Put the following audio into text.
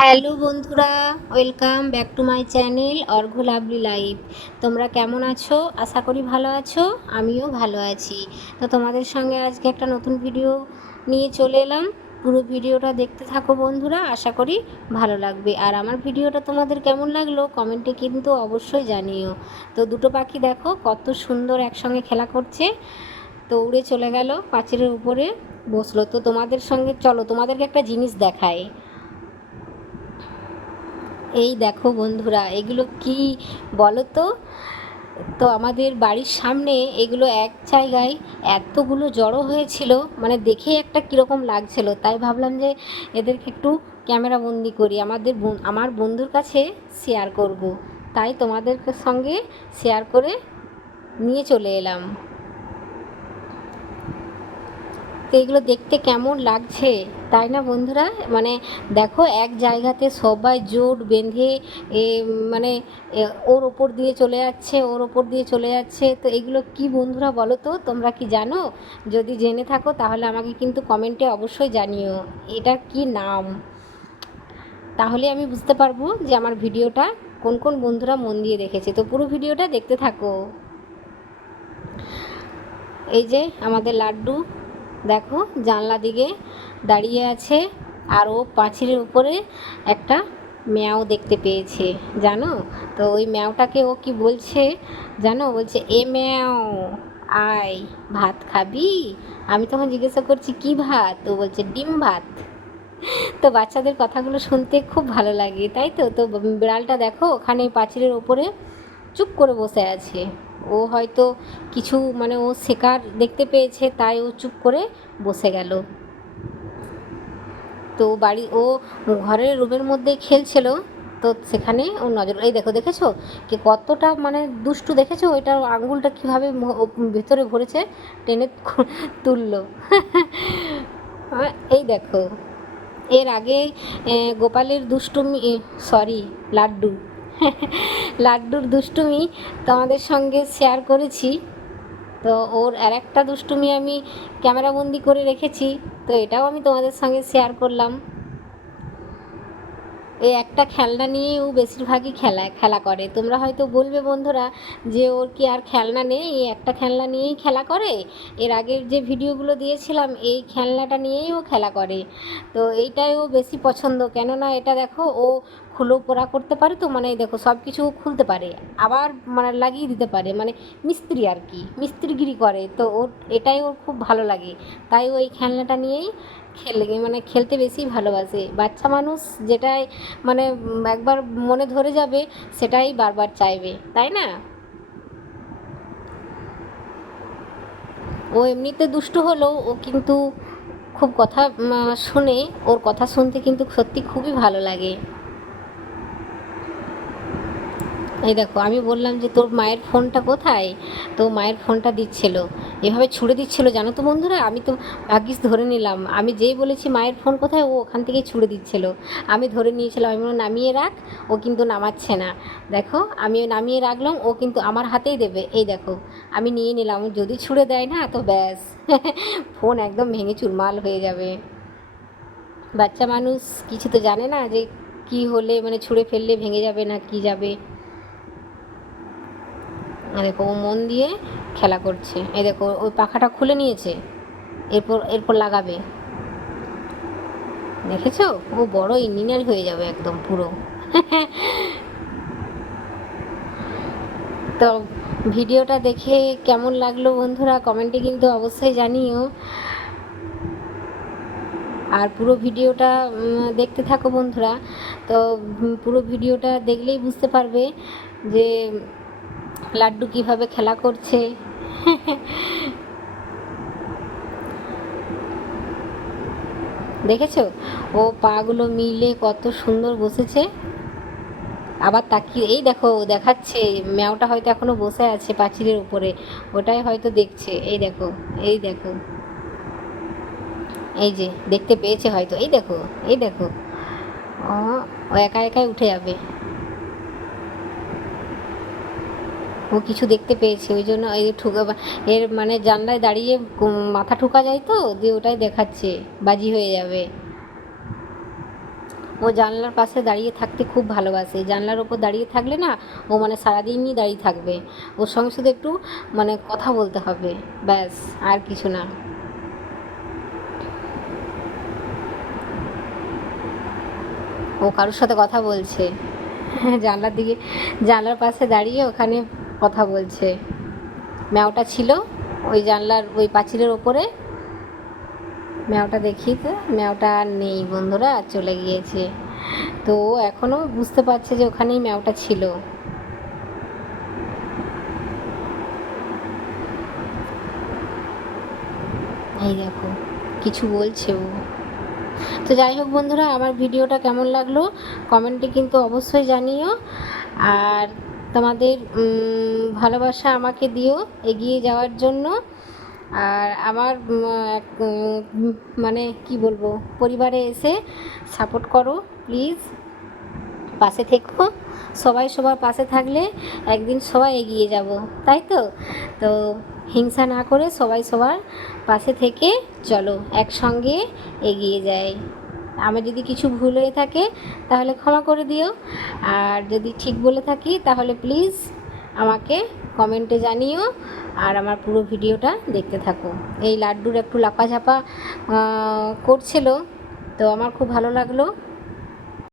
Hello বন্ধুরা, welcome back to my channel Argha lovely life. তোমরা কেমন আছো? আশা করি ভালো আছো, আমিও ভালো আছি। তো তোমাদের সঙ্গে আজকে একটা নতুন ভিডিও নিয়ে চলে এলাম। পুরো ভিডিওটা দেখতে থাকো বন্ধুরা, আশা করি ভালো লাগবে। আর আমার ভিডিওটা তোমাদের কেমন লাগল কমেন্টে কিন্তু অবশ্যই জানিও। তো দুটো পাখি দেখো, কত সুন্দর একসঙ্গে খেলা করছে। তো উড়ে চলে গেল পাঁচিলের উপরে, বসল। তো তোমাদের সঙ্গে, চলো তোমাদেরকে একটা জিনিস দেখায় এই দেখো বন্ধুরা, এগুলো কি বলো তো তো আমাদের বাড়ির সামনে এগুলো এক জায়গায় এতগুলো জড়ো হয়েছিল মানে দেখে একটা কীরকম লাগছিল। তাই ভাবলাম যে এদেরকে একটু ক্যামেরা বন্দি করি, আমাদের আমার বন্ধুর কাছে শেয়ার করব। তাই তোমাদের সঙ্গে শেয়ার করে নিয়ে চলে এলাম। তো এগুলো দেখতে কেমন লাগছে? তাই না বন্ধুরা? মানে দেখো, এক জায়গাতে সবাই জোট বেঁধে মানে ওর ওপর দিয়ে চলে যাচ্ছে, ওর ওপর দিয়ে চলে যাচ্ছে। তো এগুলো কি বন্ধুরা বলো তো? তোমরা কি জানো? যদি জেনে থাকো, তাহলে আমাকে কিন্তু কমেন্টে অবশ্যই জানিও। এটা কি নাম? তাহলে আমি বুঝতে পারব যে আমার ভিডিওটা কোন কোন বন্ধুরা মন দিয়ে দেখেছে। তো পুরো ভিডিওটা দেখতে থাকো। এই যে আমাদের লাড্ডু। দেখো, জানলা দিকে দাঁড়িয়ে আছে আর ও পাঁচিলের উপরে একটা ম্যাও দেখতে পেয়েছে, জানো? তো ওই ম্যাওটাকে ও কি বলছে, জানো? বলছে, এ ম্যাও, আয়, ভাত খাবি? আমি তখন জিজ্ঞাসা করছি, কি ভাত? ও বলছে, ডিম ভাত। তো বাচ্চাদের কথাগুলো শুনতে খুব ভালো লাগে, তাই তো? তো বিড়ালটা দেখো, ওখানে পাঁচিলের ওপরে চুপ করে বসে আছে। ও হয়তো কিছু মানে ও শেখার দেখতে পেয়েছে, তাই ও চুপ করে বসে গেল। তো বাড়ি, ও ঘরের রুমের মধ্যে খেলছিল, তো সেখানে ও নজর, এই দেখো দেখেছ? কি কতটা মানে দুষ্টু দেখেছ? ওইটার আঙুলটা কীভাবে ভেতরে ভরেছে, টেনে তুললো। এই দেখো, এর আগে গোপালের দুষ্টুমি সরি লাড্ডু। লাড্ডুর দুষ্টুমি তোমাদের সঙ্গে শেয়ার করেছি। তো ওর আর একটা দুষ্টুমি আমি ক্যামেরাবন্দি করে রেখেছি। তো এটাও আমি তোমাদের সঙ্গে শেয়ার করলাম। এই একটা খেলনা নিয়েই ও বেশিরভাগই খেলা খেলা করে। তোমরা হয়তো বলবে বন্ধুরা যে ওর কি আর খেলনা নেই? এই একটা খেলনা নিয়েই খেলা করে? এর আগের যে ভিডিওগুলো দিয়েছিলাম, এই খেলনাটা নিয়েই ও খেলা করে। তো এইটাই ও বেশি পছন্দ। কেননা এটা দেখো, ও খুলো পোড়া করতে পারে তো মানে দেখো সব কিছু খুলতে পারে, আবার মানে লাগিয়ে দিতে পারে মানে মিস্ত্রি আর কি, মিস্ত্রিগিরি করে, তো ওর, এটাই ওর খুব ভালো লাগে। তাই ওই খেলনাটা নিয়েই খেলে মানে খেলতে বেশি ভালোবাসে। বাচ্চা মানুষ যেটাই মানে একবার মনে ধরে যাবে, সেটাই বারবার চাইবে, তাই না? ও এমনিতে দুষ্টু হলেও ও কিন্তু খুব কথা শুনে, ওর কথা শুনতে কিন্তু সত্যি খুবই ভালো লাগে। এই দেখো, আমি বললাম যে তোর মায়ের ফোনটা কোথায়? তো মায়ের ফোনটা দিচ্ছিল। এভাবে ছুড়ে দিচ্ছিল, জানো তো বন্ধুরা? আমি তো ভাগ্যিস ধরে নিলাম। আমি যেই বলেছি মায়ের ফোন কোথায়, ও ওখান থেকেই ছুড়ে দিচ্ছিল। আমি ধরে নিয়েছিলাম, আমি নামিয়ে রাখ, ও কিন্তু নামাচ্ছে না। দেখো, আমিও নামিয়ে রাখলাম, ও কিন্তু আমার হাতেই দেবে। এই দেখো, আমি নিয়ে নিলাম যদি ছুড়ে দেয় না, তো ব্যাস। ফোন একদম ভেঙে চুরমাল হয়ে যাবে। বাচ্চা মানুষ কিছু তো জানে না যে কি হলে মানে ছুঁড়ে ফেললে ভেঙে যাবে না, কি যাবে। দেখো ও মন দিয়ে খেলা করছে। এই দেখো ওই পাখাটা খুলে নিয়েছে। এরপর এরপর লাগাবে। দেখেছ? ও বড় ইঞ্জিনিয়ার হয়ে যাবে একদম পুরো। তো ভিডিওটা দেখে কেমন লাগল বন্ধুরা? কমেন্টে কিন্তু অবশ্যই জানিও। আর পুরো ভিডিওটা দেখতে থাকো বন্ধুরা। তো পুরো ভিডিওটা দেখলেই বুঝতে পারবে যে লাড্ডু কীভাবে খেলা করছে? দেখেছ? ও পাগুলো মিলে কত সুন্দর বসেছে। আবার তাকিয়ে, এই দেখো, ও দেখাচ্ছে, ম্যাওটা হয়তো এখনও বসে আছে পাঁচিলের উপরে। ওটাই হয়তো দেখছে। এই দেখো এই দেখো। এই যে, দেখতে পেয়েছে হয়তো। এই দেখো এই দেখো। ও একা একাই উঠে যাবে। ও কিছু দেখতে পেয়েছে, ওই জন্য এই ঠুকা এর মানে জানলায় দাঁড়িয়ে মাথা ঠুকা যায় তো, দিয়ে ওটাই দেখাচ্ছে, বাজি হয়ে যাবে। ও জানলার পাশে দাঁড়িয়ে থাকতে খুব ভালোবাসে, জানলার ওপর দাঁড়িয়ে থাকলে না, ও মানে সারাদিনই দাঁড়িয়ে থাকবে। ওর সঙ্গে শুধু একটু মানে কথা বলতে হবে, ব্যাস, আর কিছু না। ও কারোর সাথে কথা বলছে। জানলার দিকে, জানলার পাশে দাঁড়িয়ে ওখানে কথা বলছে। ম্যাওটা ছিল ওই জানলার ওই পাঁচিলের ওপরে। ম্যাওটা দেখি তো, ম্যাওটা আর নেই বন্ধুরা আর চলে গিয়েছে। তো ও এখনও বুঝতে পারছে যে ওখানেই ম্যাওটা ছিল। এই দেখো, কিছু বলছে ও। তো যাই হোক বন্ধুরা, আমার ভিডিওটা কেমন লাগল, কমেন্টে কিন্তু অবশ্যই জানিও। আর তোমাদের ভালোবাসা আমাকে দিও এগিয়ে যাওয়ার জন্য। আর আমার মানে কি বলব, পরিবারে এসে সাপোর্ট করো প্লিজ পাশে থেকো। সবাই সবার পাশে থাকলে একদিন সবাই এগিয়ে যাব, তাই তো? তো হিংসা না করে সবাই সবার পাশে থেকে চলো, একসঙ্গে এগিয়ে যাই। আমার যদি কিছু ভুল হয়ে থাকে, তাহলে ক্ষমা করে দিও। আর যদি ঠিক বলে থাকি, তাহলে প্লিজ আমাকে কমেন্টে জানিও আর আমার পুরো ভিডিওটা দেখতে থাকো। এই লাড্ডুর একটু লাপাঝাপা করছিল, তো আমার খুব ভালো লাগল।